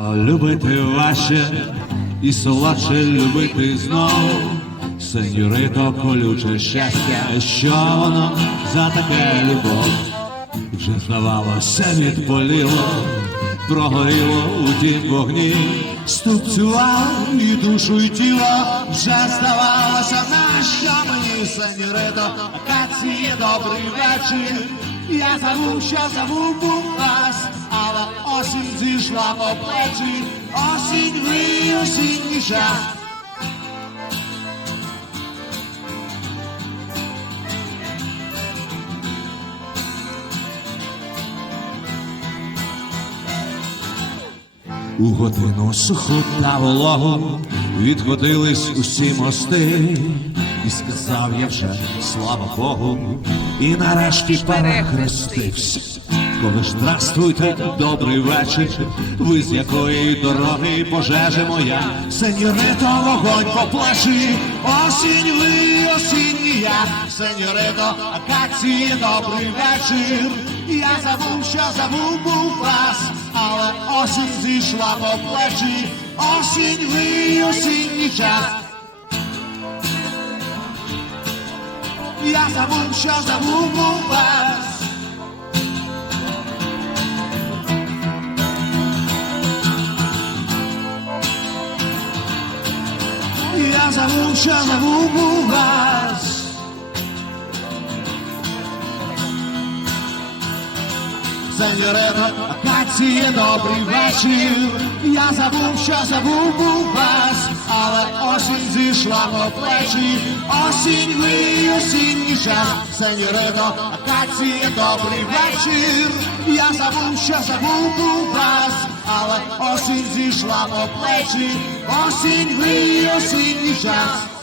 Любити ваше і солодше любити знов, сеньорито колюче щастя, що воно за таке любов, вже здавалося відполіло, прогоріло у тім вогні, ступцював і душу, і тіло, вже здавалося, на що мені, сеньорито, акації, добрий вечір. Я забув, забув був вас, але осінь зійшла по плечі, осінь ви, осінній час. У годину суху та вологу відходились усі мости, і сказав я вже слава Богу, і нарешті перехрестився. Коли ж здрастуйте, добрий вечір, ви з якої дороги пожежа моя, сеньорито, вогонь по плечі, осінь ви, осінь я, сеньорито, акації, добрий вечір. Я забув, що забув був вас, але осінь зійшла по плечі, осінь ви, осінній час. Я забув, що забув був вас. Я забув, що забув був вас. Сеньорито, акації, добрий вечір. Я забув, що забув був вас, зійшла по плечі. Осінь осінній час. Сеньорито, акація, добрий вечір. Я забув, що забув був вас, але осінь зійшла по плечі. Осінь осінній час.